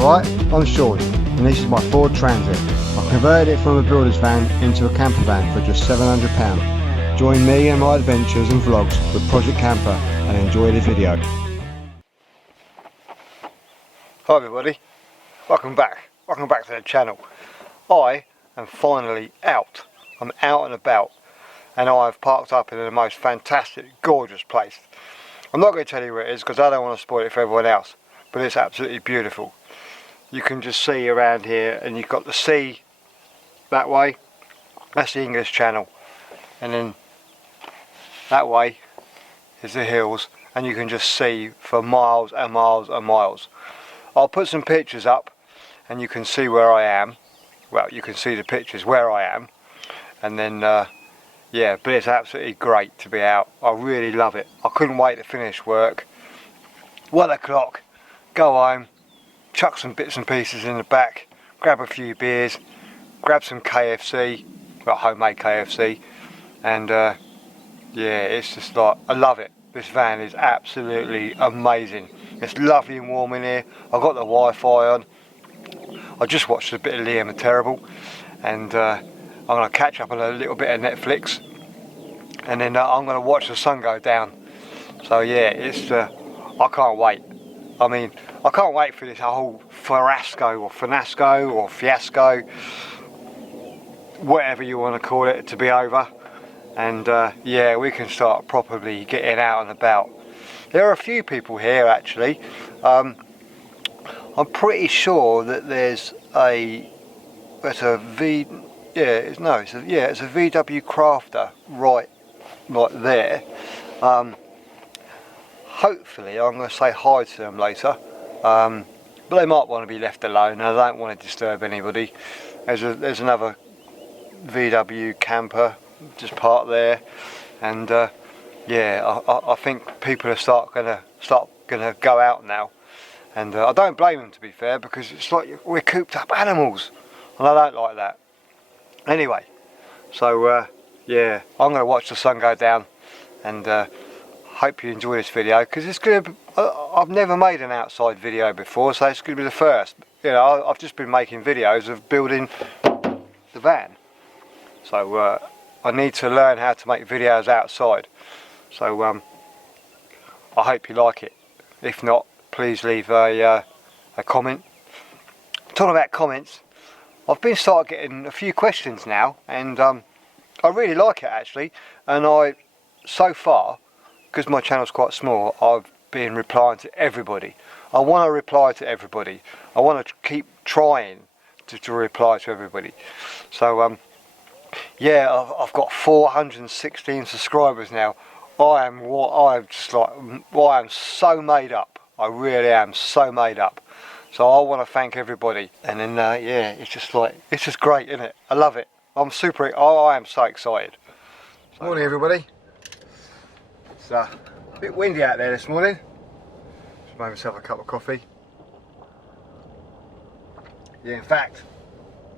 Alright, I'm Sean and this is my Ford Transit. I converted it from a builder's van into a camper van for just £700. Join me and my adventures and vlogs with Project Camper and enjoy the video. Hi everybody, welcome back to the channel. I am finally out. I'm out and about and I've parked up in the most fantastic, gorgeous place. I'm not going to tell you where it is because I don't want to spoil it for everyone else, but it's absolutely beautiful. You can just see around here and you've got the sea that way, that's the English Channel, and then that way is the hills and you can just see for miles and miles and miles. I'll put some pictures up and you can see where I am. Well, you can see the pictures where I am, and then yeah, but it's absolutely great to be out. I really love it. I couldn't wait to finish work. 1 o'clock, go home, chuck some bits and pieces in the back, grab a few beers, grab some KFC, well, homemade KFC, and yeah, it's just like, I love it. This van is absolutely amazing. It's lovely and warm in here. I've got the Wi-Fi on. I just watched a bit of Liam and Terrible, and I'm going to catch up on a little bit of Netflix, and then I'm going to watch the sun go down. So yeah, it's I can't wait. I mean, I can't wait for this whole fiasco whatever you want to call it, to be over, and yeah, we can start properly getting out and about. There are a few people here actually. I'm pretty sure that there's it's a VW Crafter right there. Hopefully I'm going to say hi to them later, but they might want to be left alone. I don't want to disturb anybody. There's another VW camper just parked there, and yeah, I think people are going to go out now, and I don't blame them, to be fair, because it's like we're cooped up animals, and I don't like that. Anyway, so yeah, I'm going to watch the sun go down, and hope you enjoy this video, because it's going to be, I've never made an outside video before, so it's going to be the first. You know, I've just been making videos of building the van, so I need to learn how to make videos outside. So I hope you like it. If not, please leave a comment. Talking about comments, I've been getting a few questions now, and I really like it actually, and so far, because my channel's quite small, I've been replying to everybody. I want to reply to everybody. I want to keep trying to reply to everybody. So yeah, I've got 416 subscribers now. I am so made up. I really am so made up. So I want to thank everybody. And then yeah, it's just great, isn't it? I love it. I am so excited. Morning everybody. It's a bit windy out there this morning. Just made myself a cup of coffee. Yeah, in fact,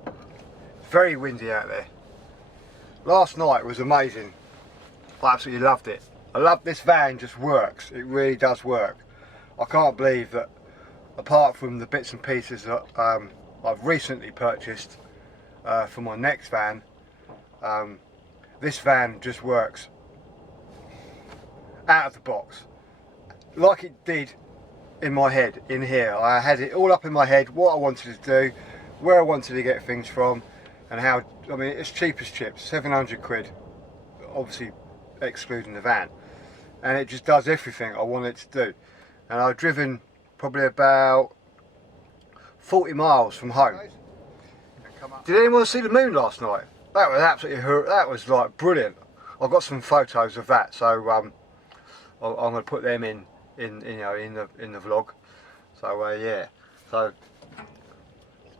it's very windy out there. Last night was amazing. I absolutely loved it. I love this van, just works. It really does work. I can't believe that, apart from the bits and pieces that I've recently purchased for my next van, this van just works out of the box, like it did in my head in here. I had it all up in my head, what I wanted to do, where I wanted to get things from, and how, I mean, it's cheap as chips, 700 quid, obviously excluding the van, and it just does everything I want it to do. And I've driven probably about 40 miles from home. Did anyone see the moon last night? That was absolutely, that was like brilliant. I've got some photos of that, so I'm going to put them in the vlog. So yeah, so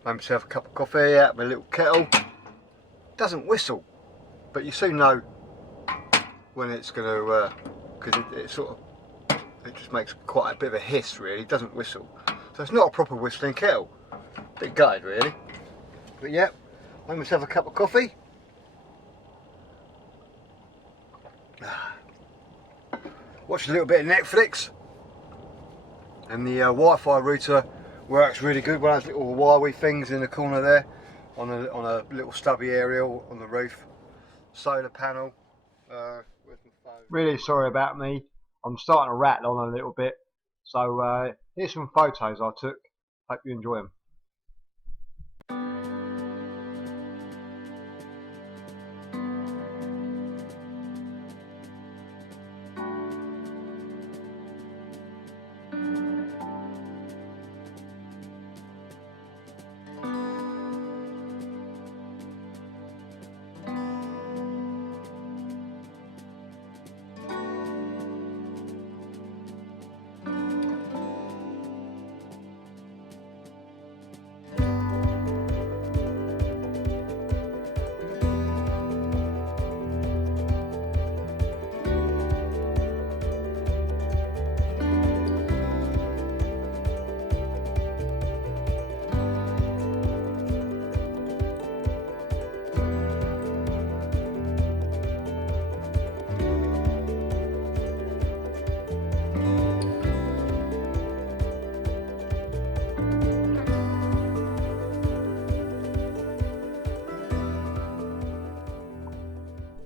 made myself a cup of coffee out of my little kettle. Doesn't whistle, but you soon know when it's going to, because it just makes quite a bit of a hiss really. It doesn't whistle, so it's not a proper whistling kettle. Bit gutted really, but yeah, made myself a cup of coffee. Watched a little bit of Netflix, and the Wi-Fi router Works really good. One of those little Huawei things in the corner there, on a little stubby aerial on the roof. Solar panel. Really sorry about me. I'm starting to rattle on a little bit. So here's some photos I took. Hope you enjoy them.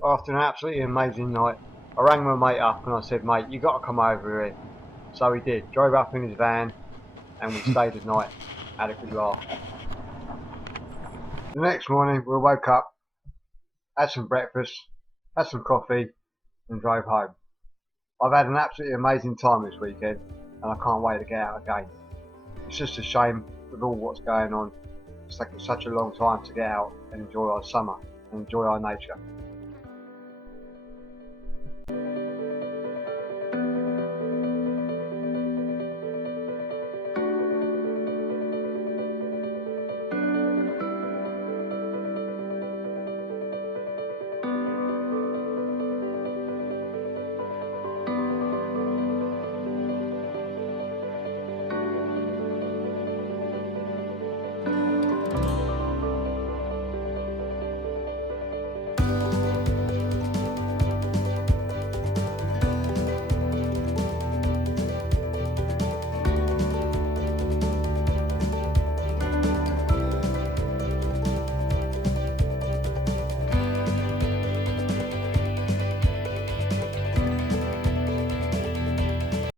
After an absolutely amazing night, I rang my mate up and I said, mate, you got to come over here. So he did. Drove up in his van and we stayed the night. Had a good laugh. The next morning we woke up, had some breakfast, had some coffee and drove home. I've had an absolutely amazing time this weekend and I can't wait to get out again. It's just a shame with all what's going on. It's taken such a long time to get out and enjoy our summer and enjoy our nature.